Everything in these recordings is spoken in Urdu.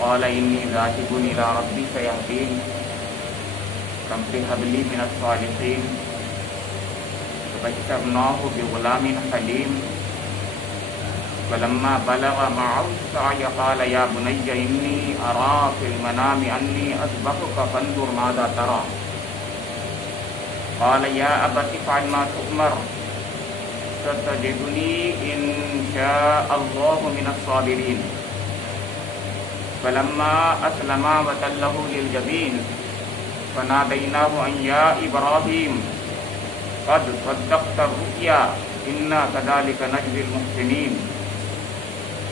قال إني ذاهب إلى ربي سيهدين رب هب لي من الصالحين فبشرناه بغلام حليم فلما بلغ معه السعي قال يا بني إني أرى في المنام أني أذبحك فانظر ماذا ترى قال يا أبت افعل ما تؤمر ستجدني إن شاء الله من الصابرين فلما أسلما وتله للجبين فناديناه أن يا إبراهيم قد صدقت الرؤيا إنا كذلك نجزي المحسنين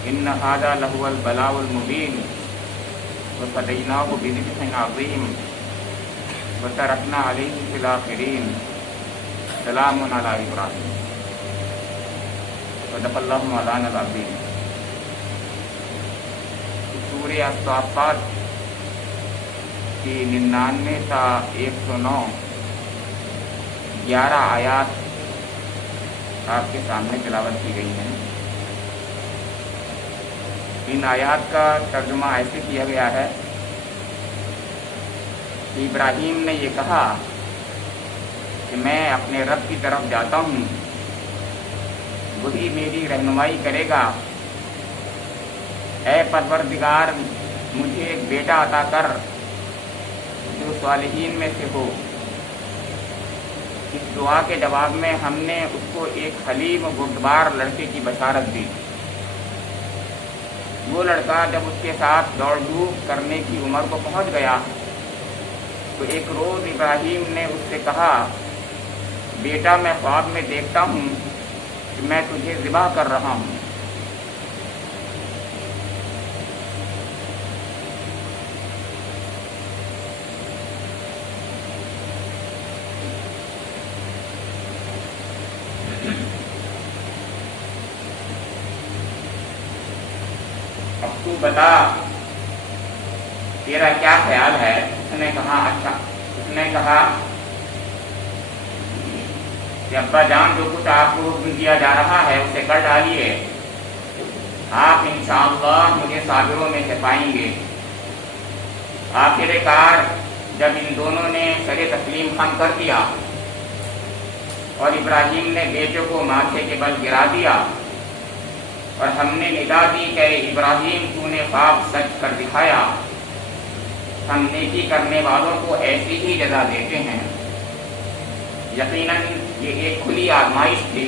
إن هذا لهو البلاء المبين وفديناه بذبح عظيم وتركنا عليه في الآخرين سلام على إبراهيم صدق اللہ مولانا العظیم۔ سورہ الصافات کی 99 تا 109 11 آیات آپ کے سامنے تلاوت کی گئی ہیں۔ ان آیات کا ترجمہ ایسے کیا گیا ہے کہ ابراہیم نے یہ کہا کہ میں اپنے رب کی طرف جاتا ہوں، وہی میری رہنمائی کرے گا۔ اے پروردگار مجھے ایک بیٹا عطا کر جو صالحین میں سے ہو۔ اس دعا کے جواب میں ہم نے اس کو ایک حلیم و بردبار لڑکے کی بشارت دی۔ وہ لڑکا جب اس کے ساتھ دوڑ دھوپ کرنے کی عمر کو پہنچ گیا تو ایک روز ابراہیم نے اس سے کہا، بیٹا میں خواب میں دیکھتا ہوں کہ میں تجھے ذبح کر رہا ہوں۔ اب تو بتا تیرا کیا خیال ہے؟ اس نے کہا اچھا، اس نے کہا کہ ابا جان جو کچھ آپ کو حکم دیا جا رہا ہے اسے کر ڈالیے، آپ انشاءاللہ مجھے صابروں میں سے پائیں گے۔ آخر کار جب ان دونوں نے سر تسلیم خم کر دیا اور ابراہیم نے بیٹے کو ماتھے کے بل گرا دیا اور ہم نے ندا دی کہ ابراہیم تو نے خواب سچ کر دکھایا، ہم نیکی کرنے والوں کو ایسی ہی جزا دیتے ہیں۔ یقیناً یہ ایک کھلی آزمائش تھی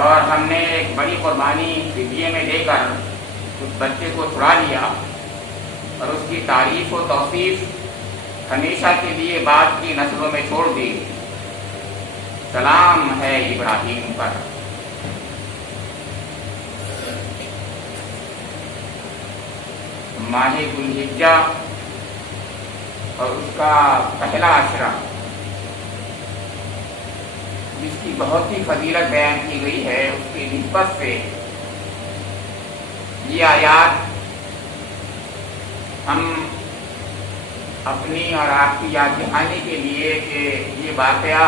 اور ہم نے ایک بڑی قربانی فدیے میں دے کر اس بچے کو چھڑا لیا اور اس کی تعریف و توصیف ہمیشہ کے لیے بعد کی نسلوں میں چھوڑ دی۔ سلام ہے ابراہیم پر۔ ماہ ذو الحجہ اور اس کا پہلا عشرہ جس کی بہت ہی فضیلت بیان کی گئی ہے، اس کی نسبت سے یہ آیات ہم اپنی اور آپ کی یاد دہانی کے لیے کہ یہ واقعہ،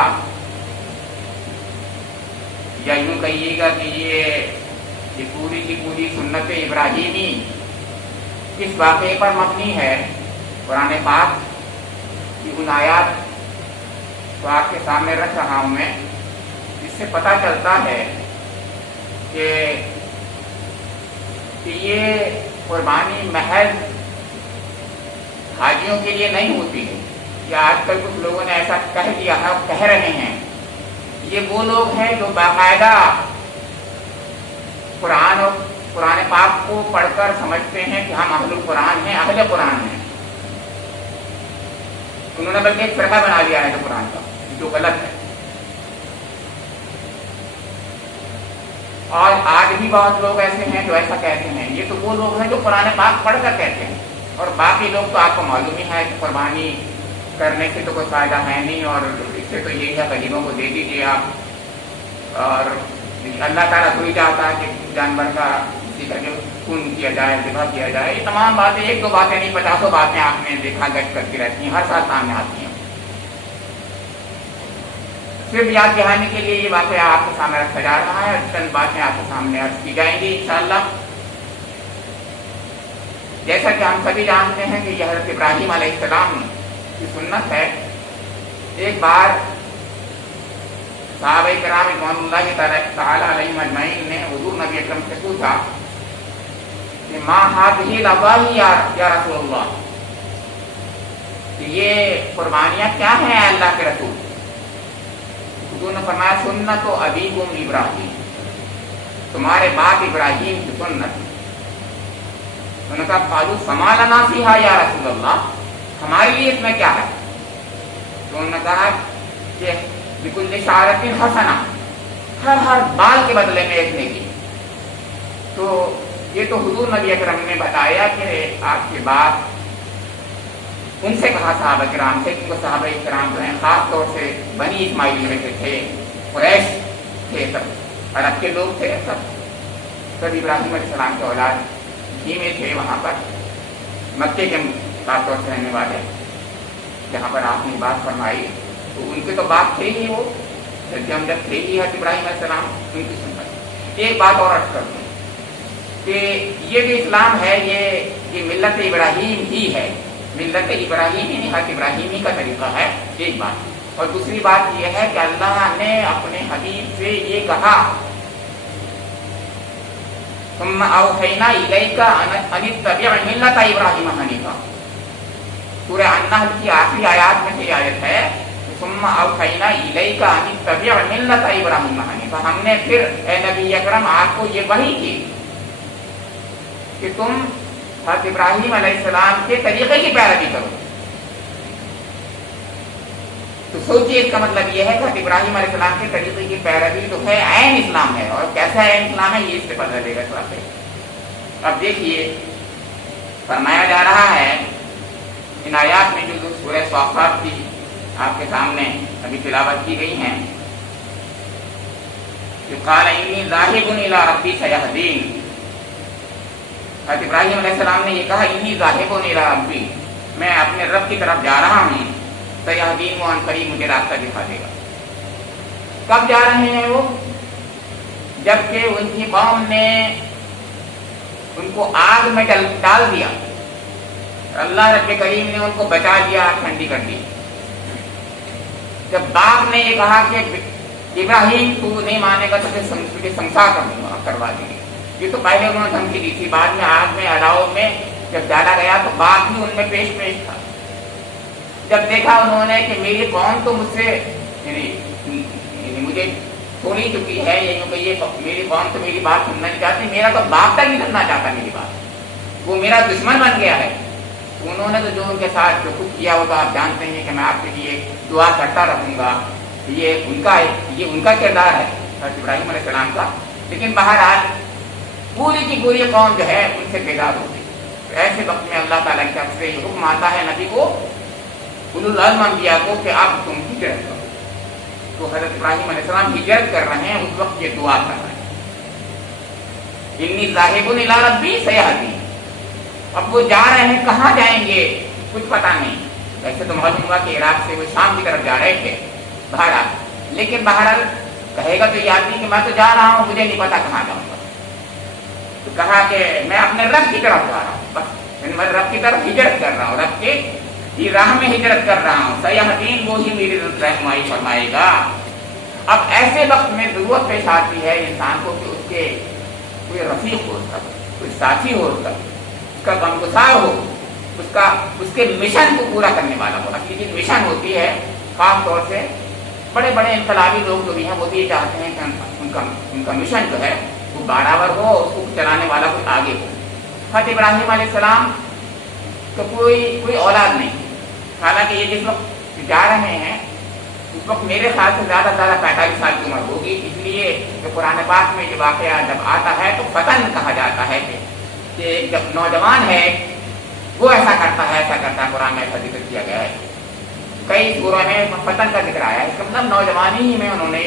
یا یوں کہیے گا کہ یہ پوری کی پوری سنت ابراہیمی کس واقعے پر مبنی ہے، قرآن پاک کی ان آیات کو آپ کے سامنے رکھ رہا ہوں میں۔ اس سے پتہ چلتا ہے کہ یہ قربانی محض حاجیوں کے لیے نہیں ہوتی ہے، یا آج کل کچھ لوگوں نے ایسا کہہ دیا ہے، کہہ رہے ہیں۔ یہ وہ لوگ ہیں جو باقاعدہ قرآن اور قرآن پاک کو پڑھ کر سمجھتے ہیں کہ ہم اہل قرآن ہیں، اہل قرآن ہیں۔ انہوں نے بلکہ ایک فرقہ بنا لیا ہے تو قرآن کا، جو غلط ہے۔ اور آج بھی بہت لوگ ایسے ہیں جو ایسا کہتے ہیں۔ یہ تو وہ لوگ ہیں جو قرآن پاک پڑھ کر کہتے ہیں، اور باقی لوگ تو آپ کو معلوم ہی ہے کہ قربانی کرنے سے تو کوئی فائدہ ہے نہیں، اور اس سے تو یہی ہے غریبوں کو دے دیجیے آپ، اور اللہ تعالیٰ کوئی چاہتا ہے کہ جانور کا کسی کا جو خون کیا جائے، ذبح کیا جائے۔ یہ تمام باتیں، ایک دو باتیں نہیں، 50 باتیں آپ نے دیکھا گشت کرتی رہتی ہیں، ہر سال سامنے آتی ہیں۔ صرف یاد دہانی کے لیے یہ واقعہ آپ کے سامنے رکھا جا رہا ہے، اور چند باتیں آپ کے سامنے عرض کی جائیں گی انشاءاللہ۔ جیسا کہ ہم سبھی جانتے ہیں کہ یہ حضرت ابراہیم علیہ السلام کی سنت ہے. ایک بار صحابہ کرام رضوان اللہ تعالی علیہم اجمعین نے حضور نبی اکرم سے پوچھا کہ ما هذه الاضاحی یا رسول اللہ، کہ یہ قربانیاں کیا ہیں اللہ کے رسول؟ حضور نے فرمایا سنت و ابیکم ابراہیم، تمہارے باپ ابراہیم کی سنت. انہوں نے کہا قالوا فما لنا فیہا یا رسول اللہ، ہمارے لیے اس میں کیا ہے؟ تو انہوں نے کہا کہ بکل شعرۃ حسنہ، ہر بال کے بدلے میں ایک نیکی. تو یہ تو حضور نبی اکرم نے بتایا کہ آپ کے باپ، ان سے کہا صحابہ کرام سے، کیونکہ صحابہ کرام جو ہیں خاص طور سے بنی اسماعیل میں سے تھے، قریش تھے، سب عرب کے لوگ تھے، سب ابراہیم علیہ السلام کے اولاد ہی میں تھے. وہاں پر مکے کے خاص طور سے رہنے والے جہاں پر آپ نے بات فرمائی، تو ان کے تو باپ تھے ہی، وہ جب تھے ہی حضرت ابراہیم علیہ السلام، ان کی سنت. ایک بات اور عرض کر دوں کہ یہ جو اسلام ہے یہ ملت ابراہیم ہی ہے، ملت ابراہیم ہی نہیں، حضرت ابراہیم ہی کا طریقہ ہے. ایک بات. اور دوسری بات یہ ہے کہ اللہ نے اپنے حبیب سے یہ کہا ثم اوحینا الیک ان اتبع ملت ابراہیم حنیفا. سورہ النحل کی آخری آیات میں سے آیت ہے ثم اوحینا الیک ان اتبع ملت ابراہیم حنیفا. ہم نے پھر اے نبی اکرم آپ کو یہ وحی کی کہ تم حضرت ابراہیم علیہ السلام کے طریقے کی پیروی کرو. تو سوچیے اس کا مطلب یہ ہے کہ حضرت ابراہیم علیہ السلام کے طریقے کی پیروی تو ہے، عین اسلام ہے. اور کیسا عین اسلام ہے یہ اس سے پتہ چلے گا تھوڑا سے. اب دیکھیے فرمایا جا رہا ہے ان آیات میں جو سورہ صافات کی آپ کے سامنے ابھی تلاوت کی گئی ہیں کہ قال انی ذاہب الی ربی سیہدین. حضرت ابراہیم علیہ السلام نے یہ کہا انی ذاہب الی ربی، میں اپنے رب کی طرف جا رہا ہوں، سیہدین و ان قریب مجھے راستہ دکھا دے گا. کب جا رہے ہیں وہ؟ جبکہ ان کی قوم نے ان کو آگ میں ڈال دیا، اللہ رب کریم نے ان کو بچا لیا، ٹھنڈی کر دی. جب باپ نے یہ کہا کہ ابراہیم تو نہیں مانے گا تو پھر سنسار کروا دیں گے، یہ تو پہلے انہوں نے دھمکی دی تھی. بعد میں آگ میں الاؤ میں جب ڈالا گیا تو باپ بھی ان میں پیش تھا. جب دیکھا انہوں نے کہ میری قوم تو مجھ سے یعنی مجھے چھوڑی چکی ہے، یہ میری قوم تو میری بات سننا نہیں چاہتی، میرا تو باپ تک نہیں سننا چاہتا میری بات، وہ میرا دشمن بن گیا ہے. انہوں نے تو جو ان کے ساتھ جو کچھ کیا وہ تو آپ جانتے ہیں کہ میں آپ کے لیے دعا کرتا رہوں گا. یہ ان کا کردار ہے حضرت ابراہیم علیہ السلام کا. لیکن بہرحال پوری کی پوری قوم جو ہے ان سے بیدار ہوگی. ایسے وقت میں اللہ تعالیٰ کی طرف سے یہ حکم آتا ہے نبی کو، اولو العزم انبیاء کو، کہ اب تم ہجرت کرو. تو حضرت ابراہیم علیہ السلام ہجرت کر رہے ہیں، اس وقت یہ دعا کر رہے ہیں انی ذاہب الی ربی سیہدین. اب وہ جا رہے ہیں، کہاں جائیں گے کچھ پتہ نہیں. ویسے تو معلوم ہوا کہ عراق سے وہ شام کی طرف جا رہے تھے بہرحال، لیکن بہرحال کہے گا تو یہ آدمی کہ میں تو جا رہا ہوں، مجھے نہیں پتا کہاں جاؤں گا. تو کہا کہ میں اپنے رب کی طرف جا رہا ہوں، بس میں رب کی طرف ہجرت کر رہا ہوں، رب کی راہ میں ہجرت کر رہا ہوں. سیہدین وہی میری رہنمائی فرمائے گا. اب ایسے وقت میں ضرورت پیش آتی ہے انسان کو کہ اس کے کوئی رفیق ہو، کوئی ساتھی ہو، اس کا غمگسار ہو، اس کے مشن کو پورا کرنے والا ہو. اصلی چیز مشن ہوتی ہے. خاص طور سے بڑے بڑے انقلابی لوگ جو بھی ہیں وہ بھی یہ چاہتے ہیں کہ ان کا مشن جو ہے وہ برابر ہو، اس کو چلانے والا کوئی آگے ہو. حضرت ابراہیم علیہ السلام تو کوئی اولاد نہیں. حالانکہ یہ جس وقت جا رہے ہیں اس وقت میرے خیال سے زیادہ 45 سال کی عمر ہوگی. اس لیے کہ قرآن پاک میں یہ واقعہ جب آتا ہے تو فتن کہا جاتا ہے کہ جب نوجوان ہے وہ ایسا کرتا ہے قرآن میں ایسا ذکر کیا گیا ہے. کئی سوروں میں فتن کا ذکر آیا ہے. اس کا مطلب نوجوانی ہی میں انہوں نے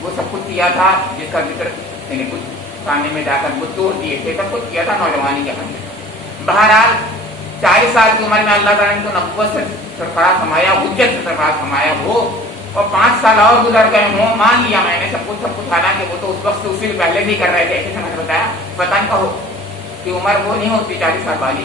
وہ سب کچھ کیا تھا جس کا ذکر یعنی کچھ سامنے میں جا کر وہ توڑ دیے تھے، سب کچھ کیا تھا نوجوانی کے اندر. بہرحال 40 سال کی عمر میں اللہ تعالیٰ نے تو نبوت سے سرفراز فرمایا، حجت سے سرفراز فرمایا ہو، اور 5 سال اور گزر گئے ہوں، مان لیا میں نے سب کچھ. حالانکہ وہ تو اس وقت سے اسی پہلے بھی کر رہے تھے. جیسے میں نے بتایا فتن کا ہو کہ عمر وہ نہیں ہوتی 40 سال والی،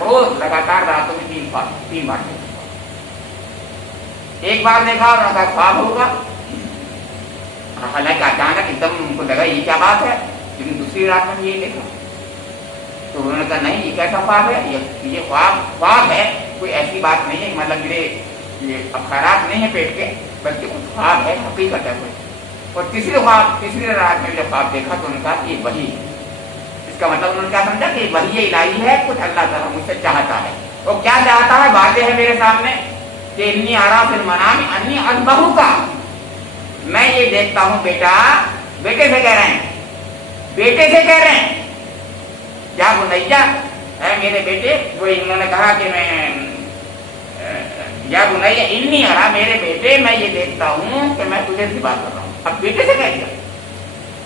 روز لگاتار راتوں میں 3 بار دیکھا. ایک بار دیکھا اور انہوں نے کہا خواب ہوگا. حالانکہ اچانک ایک دم ان کو لگا یہ کیا بات ہے، لیکن دوسری رات میں یہ دیکھا تو انہوں نے کہا نہیں یہ کیسا خواب ہے، یہ خواب ہے، کوئی ایسی بات نہیں ہے، مطلب میرے یہ افکارات نہیں ہیں پیٹ کے، بلکہ کچھ خواب ہے، حقیقت ہے کوئی. اور تیسری رات میں جب خواب دیکھا تو انہوں نے کہا یہ وہی. اس کا مطلب انہوں نے کیا سمجھا کہ وحی الہی ہے، کچھ اللہ تعالیٰ مجھ سے چاہتا ہے. اور کیا چاہتا ہے واضح ہے میرے سامنے کہ انی ارا فی المنام انی اذبحک، میں یہ دیکھتا ہوں. بیٹے سے کہہ رہے ہیں یا بنیا ہے میرے بیٹے. وہ انہوں نے کہا کہ میں یا بنیا انی ارا، میرے بیٹے میں یہ دیکھتا ہوں کہ میں تجھے ذبح کر رہا ہوں. اب بیٹے سے کہہ دیا.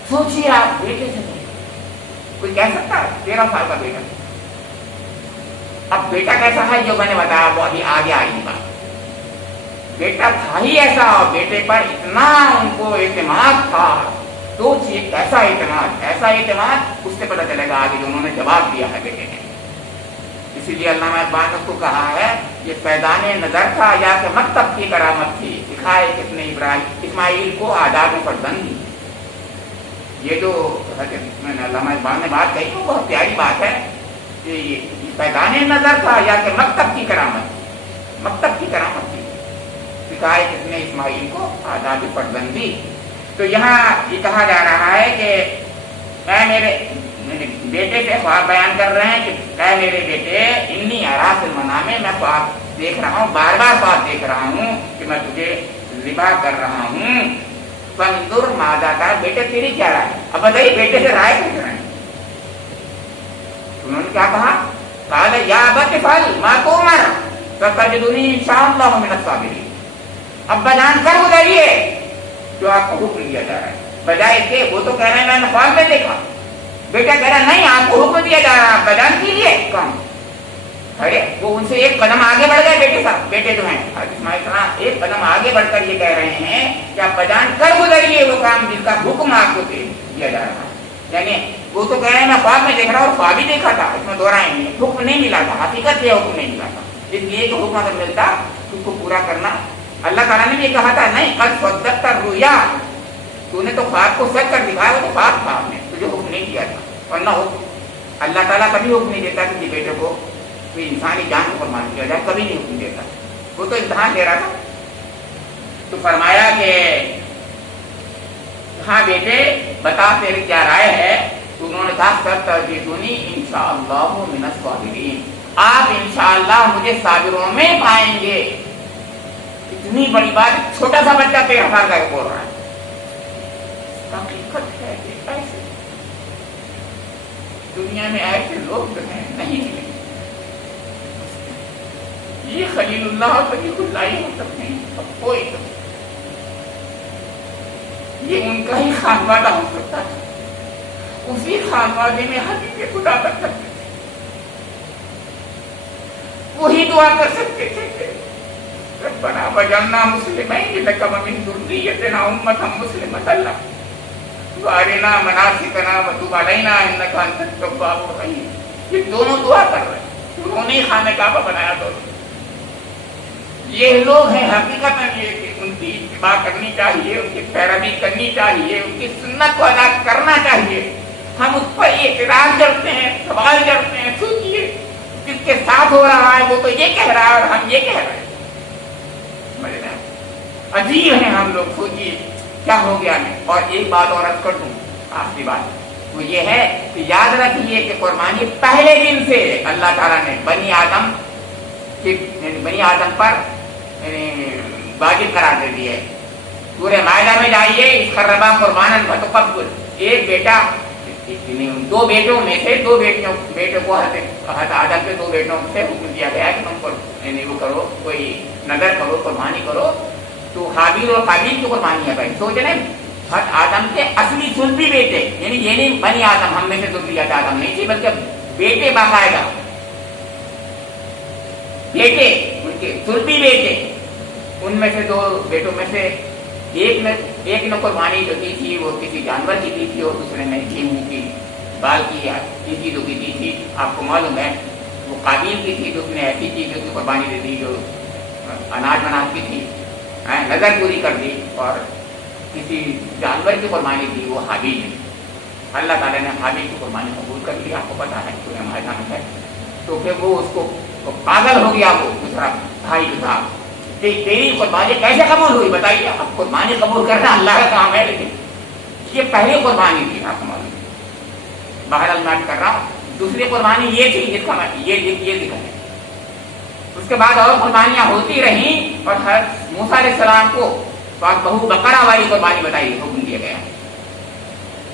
سوچیے آپ، بیٹے سے کوئی کہہ سکتا ہے 13 سال کا بیٹا. اب بیٹا کیسا ہے جو میں نے بتایا وہ ابھی آگے آئے گی بات. بیٹا تھا ہی ایسا، اور بیٹے پر اتنا ان کو اعتماد تھا. تو ایسا اعتماد اس سے پتہ چلے گا آگے جو انہوں نے جواب دیا ہے بیٹے نے. اسی لیے علامہ اقبال نے اس کو کہا ہے یہ فیضان نظر تھا یا کہ مکتب کی کرامت تھی، سکھائے کس نے اسماعیل کو آداب فرزند. یہ جو علامہ اقبال نے بات کہی وہ بہت پیاری بات ہے کہ یہ فیضان نظر تھا یا کہ مکتب کی کرامت تھی، سکھائے کس نے اسماعیل کو آداب فرزندی. تو یہاں یہ کہا جا رہا ہے کہ میں میرے بیٹے سے خواب بیان کر رہے ہیں کہ اے میرے بیٹے انی ارا فی المنام، میں خواب دیکھ رہا ہوں، بار بار خواب دیکھ رہا ہوں کہ میں تجھے ذبح کر رہا ہوں. فانظر ماذا ترى، بیٹے تیری کیا رائے؟ اب بتائیے بیٹے سے رائے پوچھ رہے ہیں. انہوں نے کیا کہا؟ قال یا ابت افعل ما تؤمر ستجدنی ان شاء اللہ من الصابرین. ابا جان کر گزریے جو آپ کو حکم دیا جا رہا ہے، بجائے کہ وہ تو کہہ رہے ہیں میں نے خواب میں دیکھا، بیٹا کہہ رہا نہیں آپ کو حکم دیا جا رہا ہے ابا جان کیجیے کام. ارے وہ ان سے ایک قدم آگے بڑھ گئے. بیٹے جو ہیں اسماعیل السلام ایک قدم آگے بڑھ کر یہ کہہ رہے ہیں کہ آپ بجان کر گزریے وہ کام جس کا حکم آپ کو دیا جا رہا ہے. یعنی وہ تو کہہ رہے ہیں میں خواب میں دیکھ رہا ہوں، خواب ہی دیکھا تھا، اس میں دہرائیں نہیں، حکم نہیں ملا تھا، حقیقت یہ حکم نہیں ملا تھا. اس لیے کہ حکم اگر ملتا اس کو پورا کرنا. اللہ تعالیٰ نے بھی کہا تھا نہیں قد صدقت الرؤیا، تو نے تو خواب کو سچ کر دکھایا، وہ تو خواب تھا، آپ نے تجھے حکم نہیں دیا تھا. اور نہ حکم اللہ تعالیٰ کبھی حکم نہیں دیتا کہ بیٹے کو کوئی انسانی جان کو قربان کیا جائے، کبھی نہیں حکم دیتا. وہ تو امتحان دے رہا تھا. تو فرمایا کہ ہاں بیٹے بتا تیری کیا رائے ہے. تو انہوں نے کہا ستجدنی انشاءاللہ من الصابرین، آپ انشاءاللہ مجھے صابروں میں پائیں گے. اتنی بڑی بات چھوٹا سا بچہ 13 سال کا بول رہا ہے. حقیقت ہے کہ ایسے دنیا میں ایسے لوگ جو ہیں نہیں ملیں. یہ خلیل اللہ اور خلیل اللہ ہی ہو سکتے ہیں، اب کوئی تو یہ ان کا ہی خانوادہ ہو سکتا ہے. اسی خانوادے میں حقیقت خدا کر سکتے تھے، وہی دعا کر سکتے تھے کہ ربنا وجعلنا مسلمین لک ومن ذریتنا امة مسلمة لک وارنا مناسکنا وتب علینا انک انت التواب الرحیم. یہ دونوں دعا کر رہے ہیں، انہوں نے خانہ کعبہ بنایا. دونوں یہ لوگ ہیں حقیقت میں یہ کہ ان کی اتباع کرنی چاہیے، ان کی پیروی کرنی چاہیے، ان کی سنت کو ادا کرنا چاہیے. ہم اس پر اعتراض کرتے ہیں، سوال کرتے ہیں. سوچیے جس کے ساتھ ہو رہا ہے وہ تو یہ کہہ رہا ہے اور ہم یہ کہہ رہے ہیں. عجیب ہیں ہم لوگ. سوچیے کیا ہو گیا ہے. اور ایک بات اور عرض کر دوں، آخری بات وہ یہ ہے کہ یاد رکھیے کہ قربانی پہلے دن سے اللہ تعالیٰ نے بنی آدم پر واجب قرار دے دی ہے. سورہ مائدہ میں جائیے قربا قربانا فتقبل. ایک بیٹا، دو بیٹوں میں سے دو بیٹوں کو حضرت آدم کے دو بیٹوں سے حکم دیا گیا کہ تم وہ کرو، کوئی نظر کرو، قربانی کرو. تو حابیل اور قابیل کی قربانی ہے. بھائی سوچ رہے حضرت آدم کے اصلی سلبی بیٹے، یعنی یہ نہیں بنی آدم ہم میں سے ذریت آدم نہیں تھی، بلکہ بیٹے باقاعدہ بیٹے، ان کے سلبی بیٹے، ان میں سے دو بیٹوں میں سے ایک نے قربانی جو دی تھی وہ کسی جانور کی دی تھی اور دوسرے نے گیہوں کی بال کی چیزوں کی دی تھی. آپ کو معلوم ہے وہ قابیل کی تھی جو اس نے ایسی چیزوں کی قربانی دے دی جو اناج مناج کی تھی, نظر پوری کر دی, اور کسی جانور کی قربانی دی وہ حابیل نے. اللہ تعالیٰ نے حابیل کی قربانی قبول کر لی, آپ کو پتا ہے تو میدان ہے. تو پھر وہ اس کو پاگل ہو گیا, وہ دوسرا بھائی جو تھا, کہ تیری قربانی کیسے قبول ہوئی بتائیے. اب قربانی قبول کرنا اللہ کا کام ہے, لیکن یہ پہلی قربانی تھی, آپ کو معلوم. بہرحال میں کر رہا ہوں, دوسری قربانی یہ تھی جس کا یہ ذکر ہے. اس کے بعد اور قربانیاں ہوتی رہیں, اور حضرت موسیٰ علیہ السلام کو بہو بقرہ والی قربانی بتائی, حکم دیا گیا.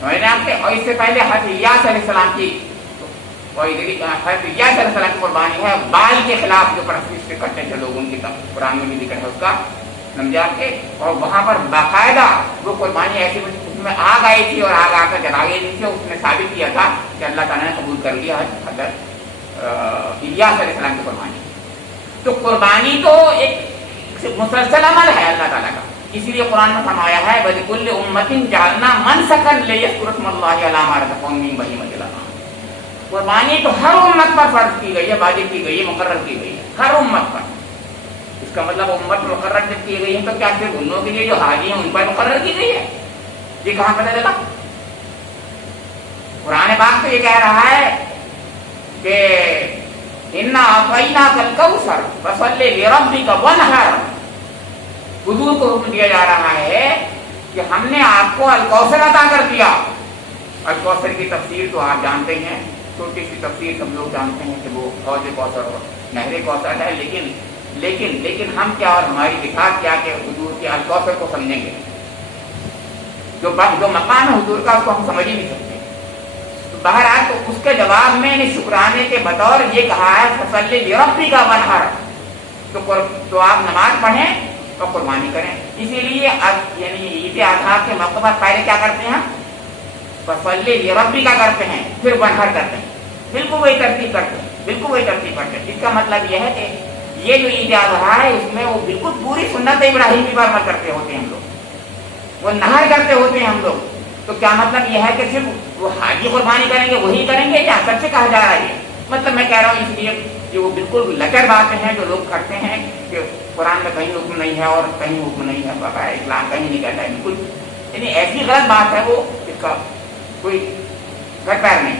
اور اس سے پہلے حضرت الیاس علیہ السلام کی قربانی ہے بال کے خلاف جو پرستش کرتے تھے لوگ, ان کی قرآن میں بھی ذکر ہے اس کا, سمجھا کے. اور وہاں پر باقاعدہ وہ قربانی ایسی اس میں آگ آئی تھی, اور آگ آ کر جلا گئی تھی. اس نے ثابت کیا تھا کہ اللہ تعالیٰ نے قبول کر لیا حضرت الیاس علیہ السلام کی قربانی. تو قربانی تو ایک مسلسل عمل ہے اللہ تعالیٰ کا, اسی لیے قرآن میں فرمایا ہے وَلِكُلِّ أُمَّةٍ جَعَلْنَا مَنْسَكًا لِيَذْكُرُوا اسْمَ اللَّهِ عَلَىٰ مَا رَزَقَهُم مِّن بَهِيمَةِ الْأَنْعَامِ. قربانی تو ہر امت پر فرض کی گئی ہے, واجب کی گئی ہے, مقرر کی گئی ہے, ہر امت پر. اس کا مطلب امت مقرر جب کی گئی ہے تو کیا صرف ان لوگوں کے لیے جو حاجی ہیں ان پر مقرر کی گئی ہے؟ یہ کہاں پتہ چلا؟ قرآن پاک تو یہ کہہ رہا ہے کہ اِنَّا أَعْطَيْنَاكَ الْكَوْثَرَ فَصَلِّ لِرَبِّكَ وَانْحَرْ. حضور کو حکم دیا جا رہا ہے کہ ہم نے آپ کو الکوثر عطا کر دیا. الکوثر کی تفسیر تو آپ جانتے ہیں, چھوٹی سی تفسیر سب لوگ جانتے ہیں کہ وہ حوض کوثر اور نہر کوثر ہے, لیکن ہم کیا اور ہماری کتاب کیا کہ حضور کے الکوثر کو سمجھیں گے. جو مقام ہے حضور کا اس کو ہم سمجھ ہی نہیں سکتے. تو بہرحال تو اس کے جواب میں نے شکرانے کے بطور یہ کہا ہے فصلی لربک وانحر, تو آپ نماز پڑھیں اور قربانی کریں. اسی لیے اب یعنی عید اضحیٰ کے موقع پر پہلے کیا کرتے ہیں؟ فصلی لربک کرتے ہیں, پھر وانحر کرتے ہیں. بالکل وہی ترتیب کرتے ہیں. اس کا مطلب یہ ہے کہ یہ جو عید اضحیٰ ہے اس میں وہ بالکل پوری سنت ابراہیمی پر عمل کرتے ہوتے ہیں ہم لوگ, وہ نہر کرتے ہوتے ہیں ہم لوگ. تو کیا مطلب یہ ہے کہ صرف وہ حاجی قربانی کریں گے وہی کریں گے, یا سب سے کہا جا رہا ہے؟ مطلب میں کہہ رہا ہوں اس لیے کہ وہ بالکل لچر باتیں ہیں جو لوگ کرتے ہیں کہ قرآن میں کہیں حکم نہیں ہے اور کہیں حکم نہیں ہے, بقا اسلام کہیں نہیں کہتا ہے, بالکل یعنی ایسی غلط بات ہے, وہ اس کا کوئی گھر پیر نہیں.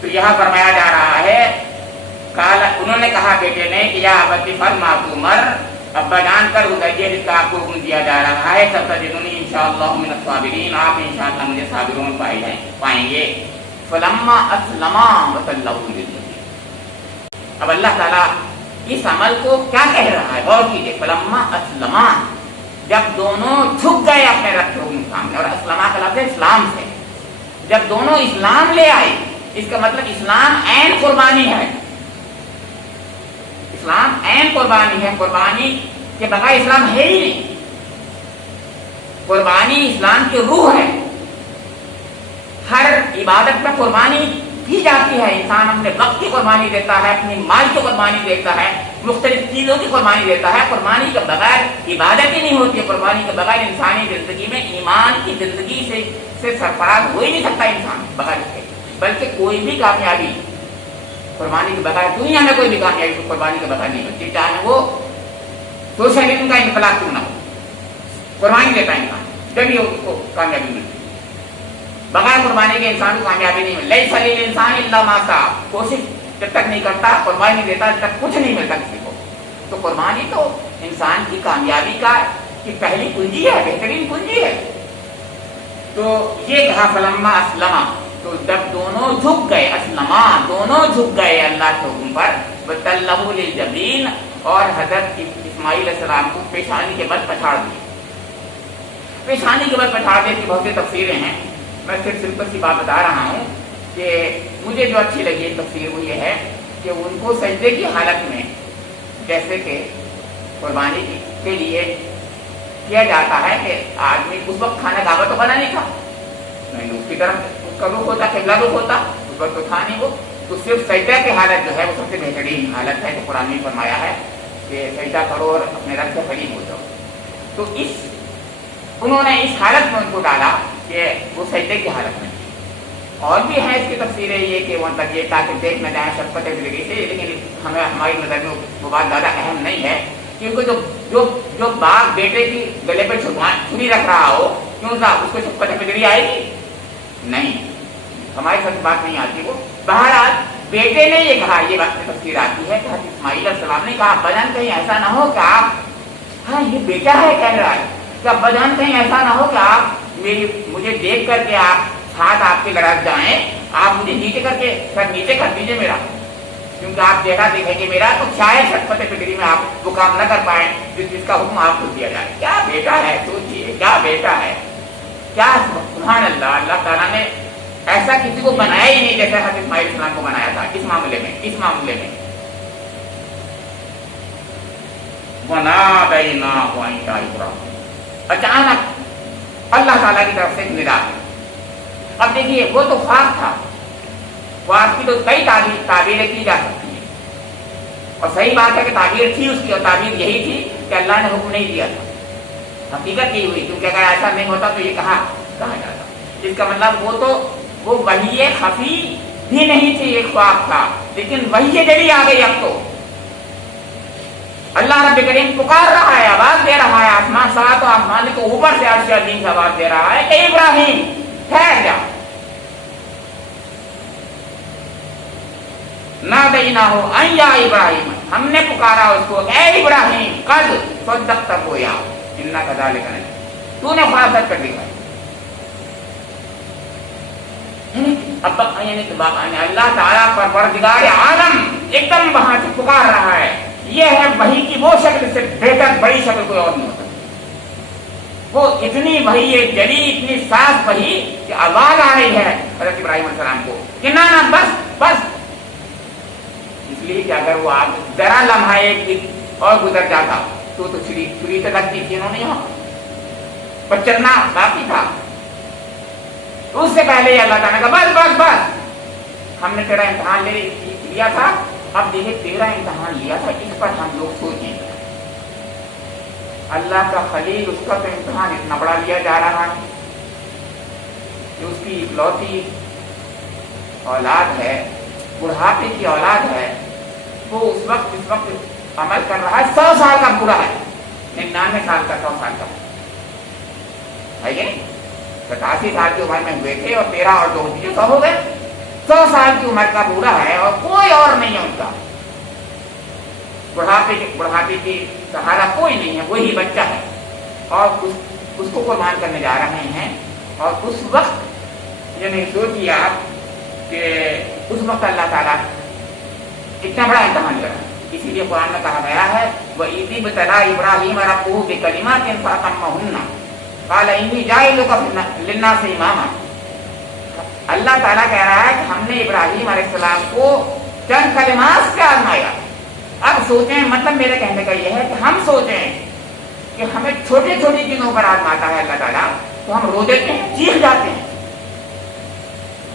تو یہاں فرمایا جا رہا ہے انہوں نے کہا بیٹے نے کہ یا ابتی فرما تمر, ابا جان کر ادھر جس کا آپ کو حکم دیا جا رہا ہے ستجدنی انشاءاللہ من الصابرین, آپ انشاءاللہ مجھے صابروں میں پائیں گے. فلما اسلما وتلہ للجبین. اب اللہ تعالیٰ اس عمل کو کیا کہہ رہا ہے, غور کیجیے. فلما اسلما, جب دونوں جھک گئے اپنے رب کے حکم سامنے, اور اسلما کا لفظ ہے اسلام سے, جب دونوں اسلام لے آئے, اس کا مطلب اسلام عین قربانی ہے. اسلام عین قربانی ہے, قربانی کے بغیر اسلام ہے ہی نہیں. قربانی اسلام کی روح ہے. ہر عبادت میں قربانی کی جاتی ہے. انسان اپنے وقت کی قربانی دیتا ہے, اپنی مال کی قربانی دیتا ہے, مختلف چیزوں کی قربانی دیتا ہے. قربانی کے بغیر عبادت ہی نہیں ہوتی. قربانی کے بغیر انسانی زندگی میں ایمان کی زندگی سے سرفراز ہو ہی نہیں سکتا انسان بغیر اس کے. بلکہ کوئی بھی کامیابی قربانی کے بغیر, دنیا میں کوئی بھی کامیابی قربانی کے بغیر نہیں بنتی, چاہے وہ سوشلزم کا انقلاب کیوں نہ ہو. قربانی دیتا ہے انسان, جب یہ اس کو کامیابی ملتی. بغیر قربانی کے انسان کو کامیابی نہیں ملتی. لیس للانسان الا ما سعى, کوشش جب تک نہیں کرتا, قربانی نہیں دیتا, جب تک کچھ نہیں ملتا کسی کو. تو قربانی تو انسان کی کامیابی کی پہلی کنجی ہے, بہترین کنجی ہے. تو یہ کہا فلما اسلما, تو جب دونوں جھک گئے, اسلما دونوں جھک گئے اللہ کے حکم پر, وتلہ للجبین, اور حضرت اسماعیل علیہ السلام کو پیشانی کے بل پچھاڑ دیے. پیشانی کے بل پچھاڑ دینے کی بہت سی تفسیریں ہیں. میں صرف سمپل سی بات بتا رہا ہوں کہ مجھے جو اچھی لگی ایک تفسیر وہ یہ ہے کہ ان کو سجدے کی حالت میں, جیسے کہ قربانی کے لیے کیا جاتا ہے کہ آدمی اس وقت کھانا کعبہ تو بنا نہیں تھا, نہیں اس کی طرف اس کا رخ ہوتا, قبلہ رخ ہوتا, اس وقت تو تھا نہیں وہ. تو صرف سجدہ کی حالت جو ہے وہ سب سے بہترین حالت ہے کہ قرآن میں فرمایا ہے کہ سجدہ کرو اور اپنے رب سے قریب ہو جاؤ. تو انہوں نے اس حالت میں ان کو ڈالا کہ وہ سجدے کی حالت میں. اور بھی ہیں اس کی تفسیریں یہ کہ مطلب یہ تاکہ دیکھ نہ جائیں شفقت زندگی سے، لیکن ہمیں ہماری نظر میں وہ بات زیادہ اہم نہیں ہے، کیونکہ جو باپ بیٹے کی گلے پہ چھری رکھ رہا ہو، کیوں صاحب اس کو شفقت فکری آئے گی؟ نہیں، ہماری ساتھ بات نہیں آتی وہ۔ بہرحال بیٹے نے یہ کہا، یہ بات کی تفسیر آتی ہے کہ حضرت اسماعیل علیہ السلام نے کہا ابا کہیں ایسا نہ ہو کہ آپ، ہاں یہ بیٹا ہے کہہ رہا ہے کہ ابا کہیں ایسا نہ ہو کہ آپ مجھے دیکھ کر کے آپ ہاتھ آپ کے لڑک جائیں، آپ مجھے نیچے کر کے سر نیچے کر دیجیے میرا، کیونکہ آپ چہرہ دیکھیں گے میرا تو شاید شفقت فکری میں آپ وہ کام نہ کر پائیں جس کا حکم آپ کو دیا جائے۔ کیا بیٹا ہے، سوچیے کیا بیٹا ہے، کیا سبحان اللہ، اللہ تعالیٰ نے ایسا کسی کو بنایا ہی نہیں جیسے حضرت اسماعیل علیہ السلام کو بنایا تھا اس معاملے میں۔ وَنَادَيْنَاهُ أَن يَا إِبْرَاهِيمُ، اچانک اللہ تعالیٰ کی طرف سے ایک ندا ہے۔ اب دیکھیے وہ تو خواب تھا، خواب کی تو کئی تعبیریں کی جا سکتی ہیں، اور صحیح بات ہے کہ تعبیر تھی اس کی، اور تعبیر یہی تھی کہ اللہ نے حکم نہیں دیا تھا، حقیقت کی ہوئی، کیونکہ اگر ایسا نہیں ہوتا تو یہ کہا جاتا۔ اس کا مطلب وہ وحی خفی بھی نہیں تھی، ایک خواب تھا، لیکن وحی جلی آ گئی۔ اب تو اللہ رب کریم پکار رہا ہے، آواز دے رہا ہے، آسمان سات و آسمان کے اوپر سے عرش عظیم سے آواز دے رہا ہے کہ ابراہیم ٹھہر جا۔ نادیناہ ان یا ابراہیم، ہم نے پکارا اس کو اے ابراہیم، قد صدقت الرؤیا انا کذالک نجزی، تو نے خواب سچ کر دکھایا۔ یعنی اللہ تعالیٰ پروردگار عالم ایک دم وہاں سے پکار رہا ہے۔ یہ ہے وحی کی وہ شکل سے بہتر بڑی شکل کوئی اور نہیں ہو سکتی۔ وہ اتنی وحی ہے جلی، اتنی صاف وحی کہ آواز آ رہی ہے حضرت ابراہیم علیہ السلام کو کہ نا بس، اس لیے کہ اگر وہ آپ ذرا لمحہ ایک اور گزر جاتا تو چھری تو لگتی تھی انہوں نے یہاں پر، چلنا باقی تھا۔ اس سے پہلے ہی اللہ تعالیٰ کا بس ہم نے تیرا امتحان لیا تھا، اب دیکھیں تیرا امتحان لیا تھا، اس پر ہم لوگ سوچیں۔ اللہ کا خلیل، اس کا تو امتحان اتنا بڑا لیا جا رہا ہے کہ اس کی اکلوتی اولاد ہے، بڑھاپے کی اولاد ہے، وہ اس وقت عمل کر رہا ہے، 100 سال کا پورا ہے، 99 سال کا، 100 سال کا ہے کہ نہیں؟ 87 سال کی عمر میں ہوئے تھے اور 13 اور 2 100 ہو گئے، 100 سال کی عمر کا بوڑھا ہے اور کوئی اور نہیں ہے ان کا، بڑھاپے کی سہارا کوئی نہیں ہے، وہی بچہ ہے، اور اس کو قربان کرنے جا رہے ہیں۔ اور اس وقت یعنی سوچیے آپ کہ اس وقت اللہ تعالیٰ اتنا بڑا امتحان لے رہا ہے۔ اسی لیے قرآن میں کہا گیا ہے وَإِذِ ابْتَلَىٰ إِبْرَاهِيمَ رَبُّهُ بِكَلِمَاتٍ فَأَتَمَّهُنَّ قَالَ إِنِّي جَاعِلُكَ لِلنَّاسِ إِمَامًا۔ اللہ تعالیٰ کہہ رہا ہے کہ ہم نے ابراہیم علیہ السلام کو چند کلمات سے آزمایا۔ اب سوچیں، مطلب میرے کہنے کا یہ ہے کہ ہم سوچیں کہ ہمیں چھوٹی چھوٹی چیزوں پر آزماتا ہے اللہ تعالیٰ تو ہم رو دیتے ہیں، چیخ جاتے ہیں۔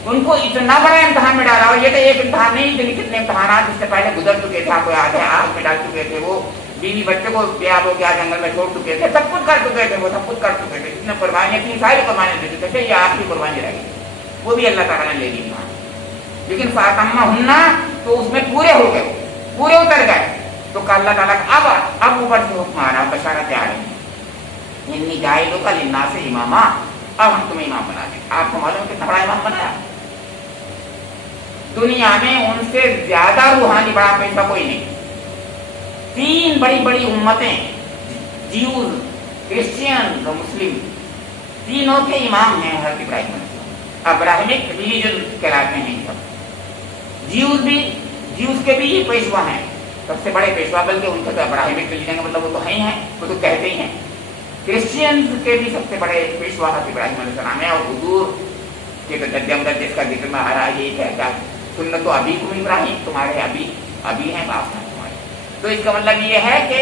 ان کو اتنا بڑا امتحان میں ڈالا، اور یہ تو ایک امتحان نہیں، کتنے امتحانات اس سے پہلے گزر چکے تھے، آپ کو یاد ہے، آگ میں ڈال چکے تھے، وہ بیوی بچے کو بیا ہو گیا، جنگل میں چھوڑ چکے تھے، سب کچھ کر چکے تھے، وہ سب کچھ کر چکے تھے، اتنے قربانیاں تھیں، ساری قربانیاں دے چکے تھے، یہ آخری قربانی رہ گئی، وہ بھی اللہ تعالیٰ نے لے لی مان۔ لیکن فَأَتَمَّهُنَّ تو اس میں پورے ہو گئے، پورے اتر گئے، تو اللہ تعالیٰ اب اوپر سے حکم آ رہا، بشارت آ رہی ہے اِنِّی جَاعِلُكَ لِلنَّاسِ إِمَامًا، اب ہم تمہیں امام بنا دیں۔ آپ کو معلوم کتنا بڑا امام بنایا؟ دنیا میں ان سے زیادہ روحانی بڑا پیشہ کوئی نہیں۔ 3 بڑی بڑی امتیں، جیوز، کرسچین اور مسلم، تینوں کے امام ہیں حضرت ابراہیم علیہ السلام۔ ابراہیمک ریلیجن کہلاتے ہیں سب، جیوز کے بھی یہ پیشوا ہیں، سب سے بڑے پیشوا، بلکہ ان کا تو ابراہیمک ریلیجن کا مطلب وہ تو ہیں، وہ تو کہتے ہی ہیں۔ کرسچینز کے بھی سب سے بڑے پیشوا حضرت ابراہیم علیہ السلام ہے، اور حضور کے تو جد امجد جس کا ذکر میں آ رہا ہے، یہی کہتا ہے سنت ابی تم ابراہیم، تمہارے ابی ہیں، باپ ہیں تمہارے۔ تو اس کا مطلب یہ ہے کہ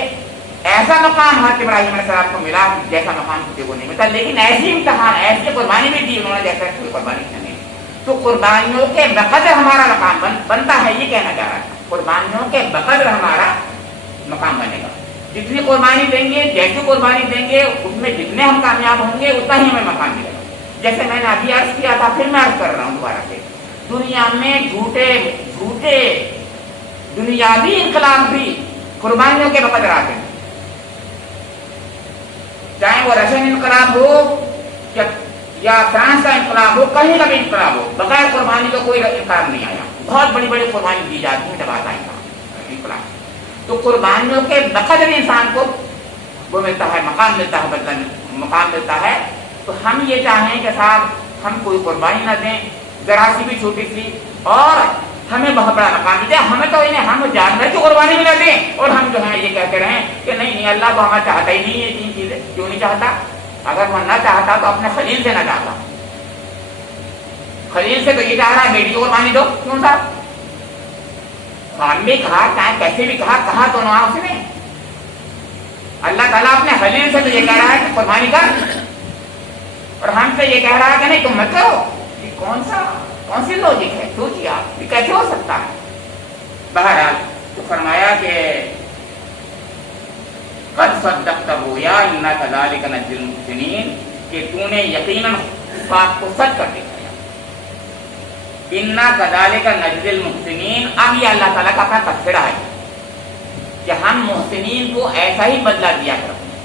ایسا مقام حضرت ابراہیم علیہ السلام کو ملا جیسا مقام کسی کو نہیں ملتا، لیکن ایسی امتحان، ایسی قربانی بھی دی انہوں نے جیسا کوئی قربانی نہیں۔ تو قربانیوں کے بقدر ہمارا مقام بنتا ہے، یہ کہنا چاہ رہا ہے، قربانیوں کے بقدر ہمارا مقام بنے گا۔ جتنی قربانی دیں گے، جیسی قربانی دیں گے، اس میں جتنے ہم کامیاب ہوں گے اتنا ہی ہمیں مقام ملے گا۔ جیسے میں نے ابھی عرض کیا تھا، پھر میں عرض کر رہا ہوں دوبارہ سے، دنیا میں جھوٹے دنیاوی انقلاب بھی قربانیوں کے بقدر آتے ہیں، چاہے وہ رشین انقلاب ہو یا فرانس کا انقلاب ہو، کہیں کا بھی انقلاب ہو، بغیر قربانی کا کوئی انقلاب نہیں آیا. بہت بڑی بڑی قربانی دی جاتی ہے جب آتا ہے انقلاب. تو قربانیوں کے بقدر انسان کو وہ ملتا ہے، مقام ملتا ہے، بدلہ مقام ملتا ہے. تو ہم یہ چاہیں کہ صاحب ہم کوئی قربانی نہ دیں، ذرا سی بھی چھوٹی سی، اور ہمیں بہت بڑا مقام ملتا ہے. ہمیں تو انہیں ہم جانور کی قربانی بھی نہ دیں اور ہم جو ہے یہ کہتے رہیں کہ نہیں اللہ تو ہمیں چاہتا ہی نہیں یہ تین چیزیں. کیوں نہیں چاہتا؟ اگر وہ نہ چاہتا تو اپنے خلیل سے نہ چاہتا. خلیل سے تو یہ چاہ رہا ہے بیٹی کو قربانی دو. کیوں صاحب؟ ہم بھی کہا، چاہے کیسے بھی کہا تو نہ اس نے. اللہ تعالیٰ اپنے خلیل سے تو یہ کہہ رہا ہے کہ قربانی کر، اور ہم سے یہ کہہ رہا ہے کہ نہیں تم مت کرو. یہ کون سی لوجک ہے؟ سوچیے آپ، یہ کیسے ہو سکتا ہے؟ بہرحال تو فرمایا کہ قد صدقت الرؤیا انا كذلك نجزي المحسنین، کہ تو نے یقیناً خواب کو سچ کر دکھایا. انا كذلك نجزي المحسنین، اب یہ اللہ تعالیٰ کا اپنا تذکرہ ہے کہ ہم محسنین کو ایسا ہی بدلہ دیا کرتے ہیں.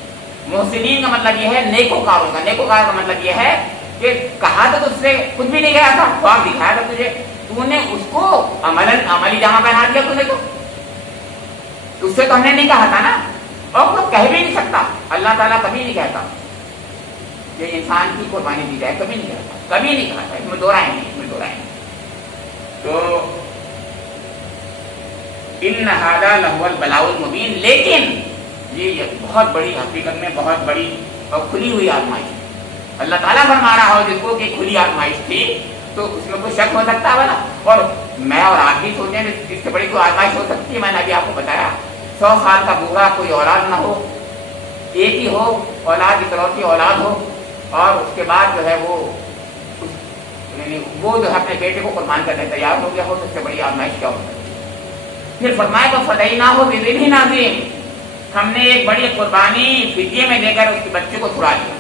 محسنین کا مطلب یہ ہے نیکوکاروں کا. نیکوکار کا مطلب یہ ہے کہ کہا تو تجھ سے کچھ بھی نہیں گیا تھا، خواب دکھایا تھا تجھے، تو نے اس کو عملی جہاں پہنا دیا. تو نے تو اس سے تو ہم نے نہیں کہا تھا نا، اور کوئی کہہ بھی نہیں سکتا. اللہ تعالیٰ کبھی نہیں کہتا کہ انسان کی قربانی دی جائے، کبھی نہیں کہتا، کبھی نہیں کہتا. اس میں دو رائے نہیں. تو ان ھذا لہو البلاء المبین، لیکن یہ بہت بڑی، حقیقت میں بہت بڑی اور کھلی ہوئی آزمائش. اللہ تعالیٰ فرما رہا ہو جس کو کہ کھلی آزمائش تھی، تو اس میں کوئی شک ہو سکتا ہے نا. اور میں اور آپ بھی سوچیں اس سے بڑی کوئی آزمائش ہو سکتی ہے؟ میں نے ابھی آپ کو بتایا 100 سال کا بوڑھا، کوئی اولاد نہ ہو، ایک ہی ہو اولاد، اکلوتی اولاد ہو، اور اس کے بعد جو ہے وہ جو ہے اپنے بیٹے کو قربان کرنے تیار ہو گیا ہو، تو اس سے بڑی آزمائش کیا ہو سکتی ہے؟ پھر فرمایا تو فدیناہ بذبح عظیم، ہم نے ایک بڑی قربانی فدیے میں دے کر اس کے بچے کو چھڑا دیا.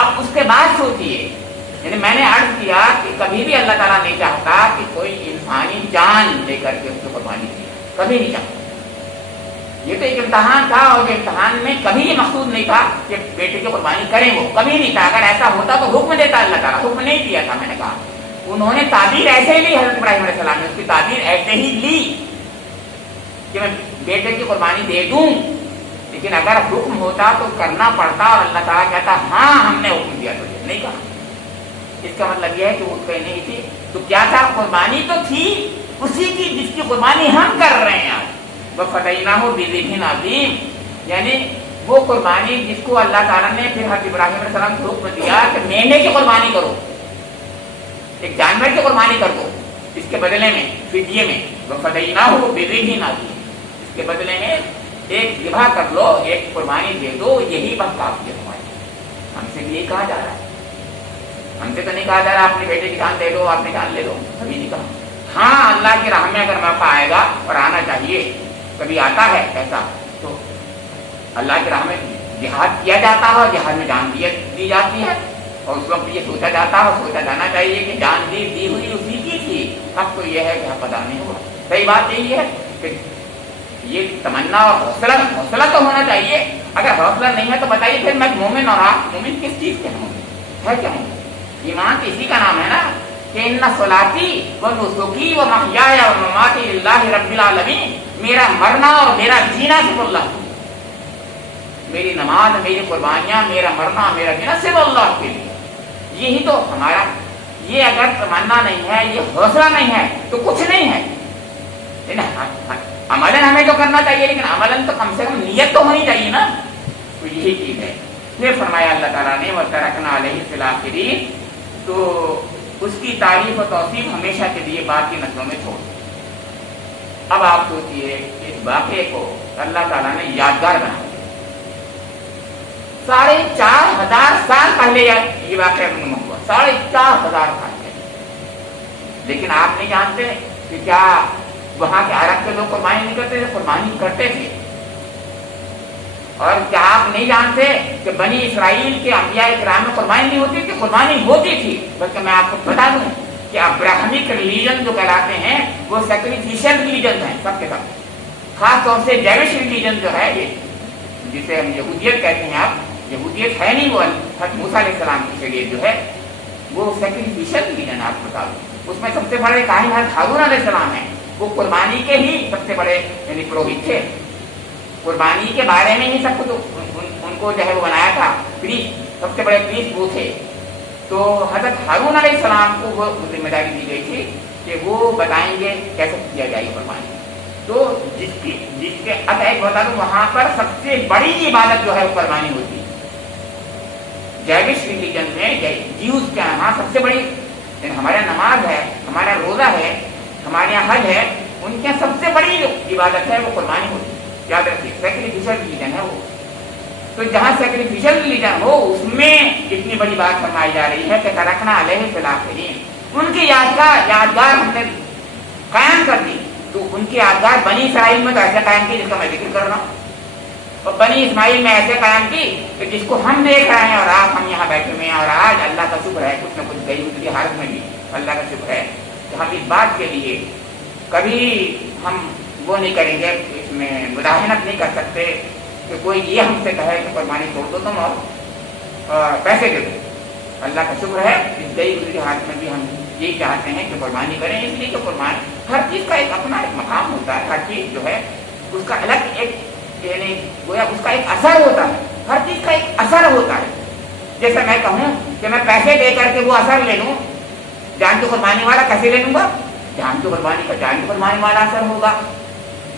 اب اس کے بعد سوچیے، یعنی میں نے عرض کیا کہ کبھی بھی اللہ تعالیٰ نہیں چاہتا کہ کوئی انسانی جان لے کر کے اس کی قربانی دی، کبھی نہیں چاہتا. یہ تو ایک امتحان تھا، اور امتحان میں کبھی یہ مقصود نہیں تھا کہ بیٹے کی قربانی کریں، وہ کبھی نہیں تھا. اگر ایسا ہوتا تو حکم دیتا اللہ تعالیٰ، حکم نہیں دیا تھا. میں نے کہا انہوں نے تعبیر ایسے ہی لی، حضرت ابراہیم علیہ السلام نے اس کی تعبیر ایسے ہی لی کہ میں بیٹے کی قربانی دے دوں، لیکن اگر حکم ہوتا تو کرنا پڑتا، اور اللہ تعالیٰ کہتا ہاں ہم نے حکم دیا تجھے، نہیں کہا. اس کا مطلب یہ ہے کہ وہ کہیں نہیں تھی. تو کیا تھا؟ قربانی تو تھی اسی کی جس کی قربانی ہم کر رہے ہیں آج. وَفَدَيْنَاهُ بِذِبْحٍ عَظِيمٍ، یعنی وہ قربانی جس کو اللہ تعالیٰ نے پھر حضرت ابراہیم علیہ السلام کو حکم دیا کہ مینڈے کی قربانی کرو، ایک جانور کی قربانی کر دو، اس کے بدلے میں فدیے میں وَفَدَيْنَاهُ بِذِبْحٍ عَظِيمٍ، اس کے بدلے میں ایک ذبح کر لو، ایک قربانی دے دو، یہی بس کافی ہے تمہاری. ہم سے بھی یہی کہا جا رہا ہے. ہم سے تو نہیں کہا جا رہا اپنے بیٹے کی جان دے دو، اپنی جان لے دو، کبھی نہیں کہا. ہاں اللہ کی راہ میں اگر موقع آئے گا، اور آنا چاہیے، کبھی آتا ہے ایسا، تو اللہ کی راہ میں جہاد کیا جاتا ہے، اور جہاد میں جان دی جاتی ہے. اور اس وقت یہ سوچا جاتا ہے، سوچا جانا چاہیے کہ جان دی ہوئی اسی کی تھی. اب تو یہ ہے کہ حق ادا نہیں ہوا. صحیح بات یہی ہے کہ یہ تمنا اور حوصلہ تو ہونا چاہیے. اگر حوصلہ نہیں ہے تو بتائیے پھر میں مومن، اور آپ مومن کس چیز کے ہیں؟ ہے کیا مومن؟ ایمان تو اسی کا نام ہے نا کہ ان صلاتی و نسکی و محیای و مماتی للہ رب العالمین، میرا مرنا اور میرا جینا صرف اللہ، میری نماز، میری قربانیاں، میرا مرنا، میرا جینا صرف اللہ کے لیے. یہی تو ہمارا، یہ اگر تمنا نہیں ہے، یہ حوصلہ نہیں ہے تو کچھ نہیں ہے. عملاً ہمیں تو کرنا چاہیے، لیکن عملاً تو کم سے کم نیت تو ہونی چاہیے نا. تو یہی چیز ہے. پھر فرمایا اللہ تعالیٰ نے وَتَرَكْنَا عَلَيْهِ فِي الْآخِرِينَ، تو اس کی تعریف و توصیف ہمیشہ کے لیے بعد کی نسلوں میں چھوڑ. اب آپ سوچئے کہ اس واقعے کو اللہ تعالیٰ نے یادگار بنا دیا. 4,500 سال پہلے یہ واقعہ رونما ہوا، 4,500 سال پہلے. لیکن آپ نہیں جانتے کہ کیا وہاں کے عرب کے لوگ قربانی نہیں کرتے تھے؟ قربانی کرتے تھے. اور کیا آپ نہیں جانتے کہ بنی اسرائیل کے انبیاء کرام میں قربانی نہیں ہوتی تھی؟ قربانی ہوتی تھی، بلکہ میں آپ کو بتا دوں کہ ابراہمک ریلیجن جو کہلاتے ہیں وہ سیکریفیشل ریلیجن ہیں سب کے سب، خاص طور سے جیوش ریلیجن جو ہے یہ جسے ہم یہودیت کہتے ہیں، آپ یہودیت ہے نہیں، وہ حضرت موسیٰ علیہ السلام کے لیے جو ہے وہ سیکریفیشل ریلیجن ہے۔ آپ کو بتا دوں اس میں سب سے بڑے کاہن حضرت ہارون علیہ السلام ہیں، وہ قربانی کے ہی سب سے بڑے یعنی پروہت تھے، قربانی کے بارے میں ہی سب کچھ ان کو جو ہے وہ بنایا تھا، پریسٹ سب سے بڑے پریسٹ وہ تھے۔ تو حضرت ہارون علیہ السلام کو وہ ذمہ داری دی گئی تھی کہ وہ بتائیں گے کیسے کیا جائے قربانی۔ تو جس کے ایک بتا دوں وہاں پر سب سے بڑی عبادت جو ہے وہ قربانی ہوتی ہے۔ جیوش ریلیجن میں جیوز کے یہاں سب سے بڑی ہمارا نماز ہے، ہمارا روزہ ہے، ہمارے یہاں حج ہے، ان کے سب سے بڑی جو عبادت ہے وہ قربانی ہوتی ہے۔ یاد رکھیے سیکریفیشل ریلیجن ہے وہ۔ تو جہاں سیکریفیشل ریلیجن ہو اس میں اتنی بڑی بات فرمائی جا رہی ہے کہ ترکنا علیہ فی الآخرین، ان کی یادگار ہم نے قائم کر دی۔ تو ان کی یادگار بنی اسرائیل میں تو ایسے قائم کی جس کا میں ذکر کر رہا ہوں، اور بنی اسماعیل میں ایسے قائم کی کہ جس کو ہم دیکھ رہے ہیں اور آپ ہم یہاں بیٹھے ہوئے ہیں، اور آج اللہ کا شکر ہے کچھ نہ کچھ گئی ہوئی حالت میں بھی اللہ کا شکر ہے کہ ہم اس بات کے لیے کبھی ہم وہ نہیں کریں گے، اس میں مداحنت نہیں کر سکتے کہ کوئی یہ ہم سے کہے کہ قربانی چھوڑ دو تم اور پیسے دے دو۔ اللہ کا شکر ہے اس گئی گزری حالت میں بھی ہم یہی چاہتے ہیں کہ قربانی کریں، اس لیے کہ قربانی ہر چیز کا ایک اپنا ایک مقام ہوتا ہے، ہر چیز جو ہے اس کا الگ ایک یعنی گویا اس کا ایک اثر ہوتا ہے، ہر چیز کا ایک اثر ہوتا ہے۔ جیسے میں کہوں کہ میں پیسے دے کر کے وہ اثر لے لوں، جان کی قربانی والا کیسے لے لوں گا؟ جان کی قربانی کا جان کی قربانی والا اثر ہوگا،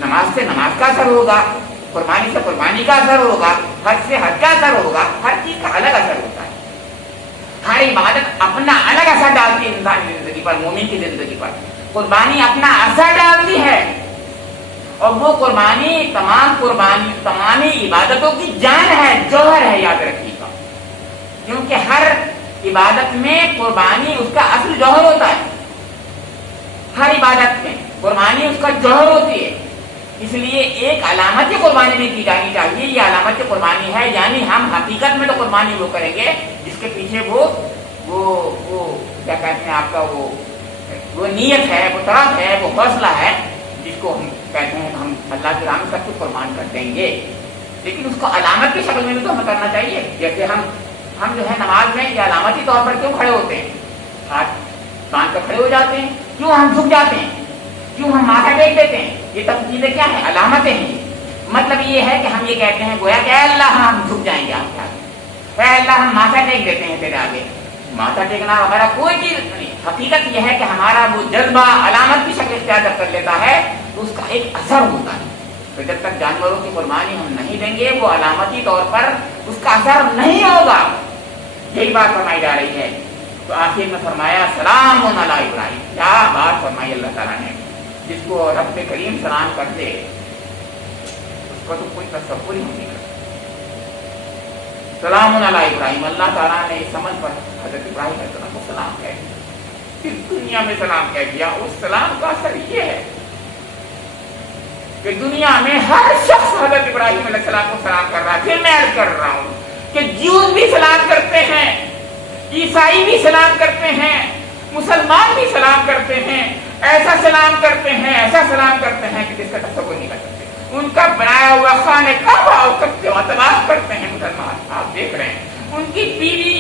نماز سے نماز کا اثر ہوگا، قربانی سے قربانی کا اثر ہوگا، حج سے حج کا اثر ہوگا، ہر چیز کا الگ اثر ہوتا ہے۔ ہر عبادت اپنا الگ اثر ڈالتی ہے انسان کی زندگی پر، مومن کی زندگی پر۔ قربانی اپنا اثر ڈالتی ہے، اور وہ قربانی تمامی عبادتوں کی جان ہے، جوہر ہے، یاد رکھیے گا، کیونکہ ہر عبادت میں قربانی اس کا اصل جوہر ہوتا ہے۔ ہر عبادت میں قربانی اس کا جوہر ہوتی ہے، اس لیے ایک علامت قربانی بھی کی جانی چاہیے۔ یہ علامت قربانی ہے، یعنی ہم حقیقت میں تو قربانی وہ کریں گے جس کے پیچھے وہ کیا کہتے ہیں آپ کا وہ نیت ہے، وہ طرف ہے، وہ حوصلہ ہے، جس کو ہم کہتے ہیں کہ ہم اللہ کی راہ میں سب کچھ قربان کر دیں گے، لیکن اس کو علامت کی شکل میں بھی تو ہمیں کرنا چاہیے۔ جیسے ہم جو ہے نماز میں یہ علامتی طور پر کیوں کھڑے ہوتے ہیں، ہاتھ باندھ کر کھڑے ہو جاتے ہیں، کیوں ہم جھک جاتے ہیں، کیوں ہم ماتھا ٹیک دیتے ہیں؟ یہ سب چیزیں کیا ہیں؟ علامتیں ہیں۔ مطلب یہ ہے کہ ہم یہ کہتے ہیں گویا کہ اے اللہ ہم جھک جائیں گے آپ کے آگے، اے اللہ ہم ماتھا ٹیک دیتے ہیں تیرے آگے۔ ماتھا ٹیکنا وغیرہ کوئی چیز نہیں، حقیقت یہ ہے کہ ہمارا وہ جذبہ علامت کی شکل اختیار جب کر لیتا ہے تو اس کا ایک اثر ہوتا ہے۔ تو جب تک جانوروں کی قربانی ہم نہیں دیں گے وہ علامتی طور پر اس کا اثر نہیں ہوگا، یہی بات فرمائی جا رہی ہے۔ تو آخر میں فرمایا سلام علی ابراہیم، کیا بات فرمائی اللہ تعالیٰ نے، جس کو رب کریم سلام کر دے اس کو تو کوئی تصور ہی نہیں کرتا۔ سلام علی ابراہیم، اللہ تعالیٰ نے اس عمل پر حضرت ابراہیم علیہ السلام کو سلام کہہ دیا، اس دنیا میں سلام کہہ دیا۔ اس سلام کا اثر یہ ہے کہ دنیا میں ہر شخص حضرت ابراہیم علیہ السلام کو سلام کر رہا ہے۔ پھر میں عرض کر رہا ہوں کہ جیوز بھی سلام کرتے ہیں، عیسائی بھی سلام کرتے ہیں، مسلمان بھی سلام کرتے ہیں، ایسا سلام کرتے ہیں، ایسا سلام کرتے ہیں کہ جس کا تصور نہیں کر سکتے۔ ان کا بنایا ہوا خانہ کعبہ اور طواف کرتے ہیں مسلمان، آپ دیکھ رہے ہیں۔ ان کی بیوی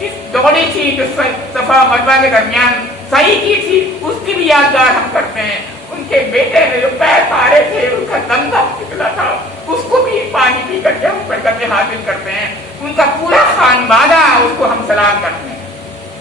کس دوڑی تھی جو صفا مروا کے درمیان صحیح کی تھی، اس کی بھی یادگار ہم کرتے ہیں۔ ان کے بیٹے نے جو پیر پارے تھے، ان کا دندہ نکلا تھا، اس کو بھی پانی پی کر کے ہم برکتیں حاصل کرتے ہیں۔ ان کا پورا خاندان اس کو ہم سلام کرتے ہیں،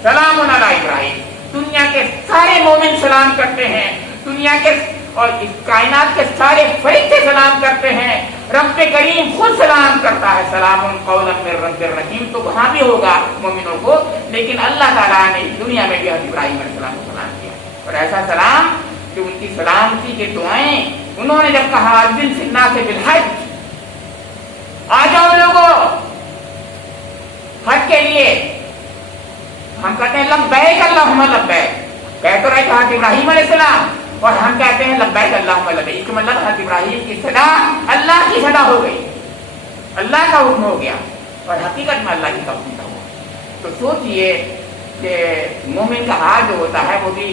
سلام علی ابراہیم۔ دنیا کے سارے مومن سلام کرتے ہیں، دنیا کے اور اس کائنات کے سارے فرشتے سلام کرتے ہیں، رب کریم خود سلام کرتا ہے، سلام قولا من رب الرحیم۔ تو وہاں بھی ہوگا مومنوں کو، لیکن اللہ تعالیٰ نے دنیا میں بھی حضرت ابراہیم علیہ السلام کو سلام کیا، اور ایسا سلام کہ ان کی سلامتی کے دعائیں انہوں نے جب کہا اذن فی الناس بالحج، آ جاؤ لوگوں حج کے لیے، ہم کہتے ہیں لبیک اللہم لبیک، کہہ تو رہے تھے حضرت ابراہیم علیہ السلام، اور ہم کہتے ہیں لبیک اللہم لبیک۔ اس کا مطلب حضرت ابراہیم کی صدا اللہ کی صدا ہو گئی، اللہ کا حکم ہو گیا اور حقیقت میں اللہ کی کا حکم ہوا. تو سوچئے کہ مومن کا ہاتھ جو ہوتا ہے وہ بھی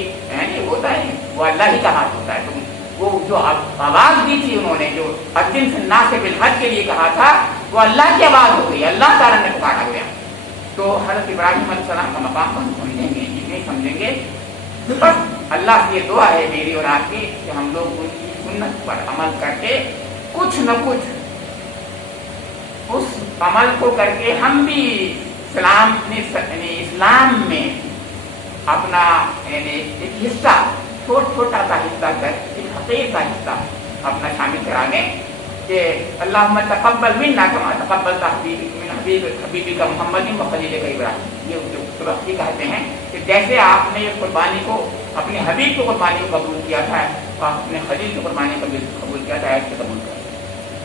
ہوتا ہے وہ اللہ ہی کا ہاتھ ہوتا ہے. تو وہ جو آواز دی تھی انہوں نے جو اذن فی الناس بالحج کے لیے کہا تھا وہ اللہ کی آواز ہو گئی, اللہ تعالیٰ نے پکارا گیا. تو حضرت ابراہیم علیہ السلام کا مقام ہم سمجھیں گے نہیں سمجھیں گے. بس اللہ سے یہ دعا ہے میری اور آپ کی کہ ہم لوگ ان کی سنت پر عمل کر کے کچھ نہ کچھ اس عمل کو کر کے ہم بھی اسلام میں اپنا ایک حصہ چھوٹا سا حصہ کر ایک حقیقی کا حصہ اپنا شامل کرا دیں کہ اللہم تقبل منا کما تقبلت من حبیبک محمد و خلیلک ابراہیم. یہ جو سبقی کہتے ہیں کہ جیسے آپ نے اس قربانی کو اپنے حبیب کی قربانی کو قبول کیا تھا اور اپنے خلیل کی قربانی کو قبول کیا تھا ایسے قبول کیا.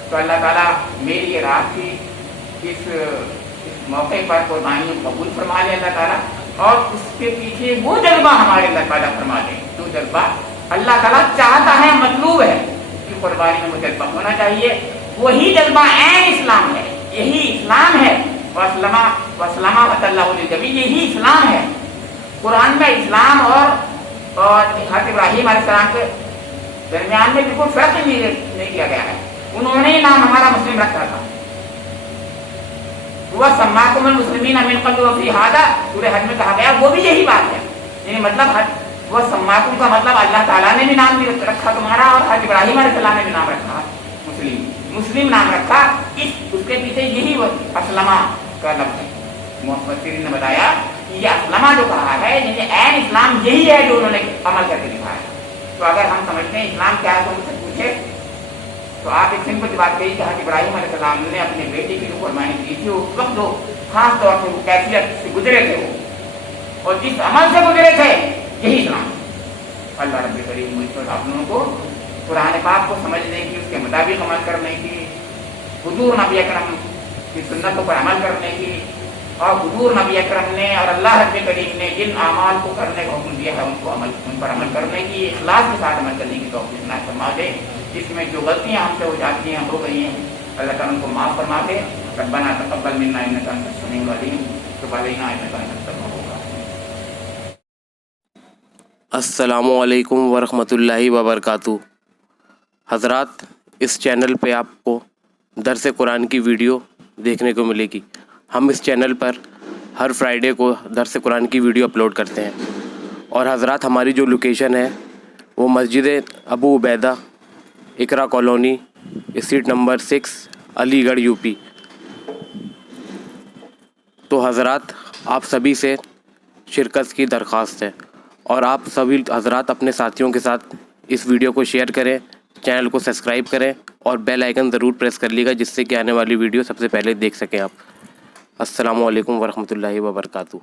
تو اللہ تعالیٰ میری اور آپ کی اس موقع پر قربانی کو قبول فرما لے اللہ تعالیٰ, اور اس کے پیچھے وہ جذبہ ہمارے اللہ تعالیٰ فرما دے جو جذبہ اللہ تعالیٰ چاہتا ہے, مطلوب ہے کہ قربانی میں وہ جذبہ ہونا چاہیے. وہی جذبہ عین اسلام ہے, یہی اسلام ہے. وَأَسْلَمَ وَتَلَّهُ لِلْجَبِينِ, یہی اسلام ہے. قرآن میں اسلام اور حضرت ابراہیم علیہ السلام کے درمیان میں بالکل فرق نہیں کیا گیا ہے. انہوں نے نام ہمارا مسلم رکھا تھا. وَسَمَّاكُمُ الْمُسْلِمِينَ مِنْ قَبْلُ وَفِي هَذَا, سورہ حج میں کہا گیا, وہ بھی یہی بات ہے. یعنی مطلب وَسَمَّاكُمْ کا مطلب اللہ تعالیٰ نے بھی نام بھی رکھا تمہارا, اور حضرت ابراہیم علیہ السلام نے بھی نام رکھا مسلم نام رکھا. اس کے پیچھے یہی اسلمہ کا لفظ ہے. مفسرین نے بتایا کہ یہ اسلمہ جو کہا ہے یعنی عین اسلام یہی ہے جو انہوں نے عمل کر کے دکھایا. تو اگر ہم سمجھتے ہیں اسلام کیا ہے تو مجھ سے پوچھے تو آپ ایک سمپل بات کہی کہ حضرت ابراہیم علیہ السلام نے اپنے بیٹے کی جو قربانی کی تھی اس وقت جو خاص طور سے وہ کیفیت سے گزرے تھے وہ اور جس عمل سے گزرے تھے یہی اسلام. اللہ رب کریم مجھ پر آپ لوگوں کو قرآن پاک کو سمجھنے کی, اس کے مطابق عمل کرنے کی, حضور نبی اکرم کی سنتوں پر عمل کرنے کی, اور حضور نبی اکرم نے اور اللہ رب کریم نے جن اعمال کو کرنے کا حکم دیا ہے ان پر عمل کرنے کی, اخلاص کے ساتھ عمل کرنے کی توفیق عطا فرما دے. جس میں جو غلطیاں ہم سے ہو جاتی ہیں ہو گئی ہیں اللہ تعالیٰ ان کو معاف فرما دے. ربنا تقبل منا انک انت السمیع العلیم وتب علینا انک انت التواب الرحیم. السلام علیکم ورحمۃ اللہ وبرکاتہ. حضرات, اس چینل پہ آپ کو درس قرآن کی ویڈیو دیکھنے کو ملے گی. ہم اس چینل پر ہر فرائیڈے کو درس قرآن کی ویڈیو اپلوڈ کرتے ہیں. اور حضرات, ہماری جو لوکیشن ہے وہ مسجد ابو عبیدہ, اقرا کالونی, اسٹریٹ نمبر 6, علی گڑھ, یو پی. تو حضرات, آپ سبھی سے شرکت کی درخواست ہے, اور آپ سبھی حضرات اپنے ساتھیوں کے ساتھ اس ویڈیو کو شیئر کریں, چینل کو سبسکرائب کریں اور بیل آئیکن ضرور پریس کر لیے گا جس سے کہ آنے والی ویڈیو سب سے پہلے دیکھ سکیں آپ. السلام علیکم ورحمۃ اللہ وبرکاتہ.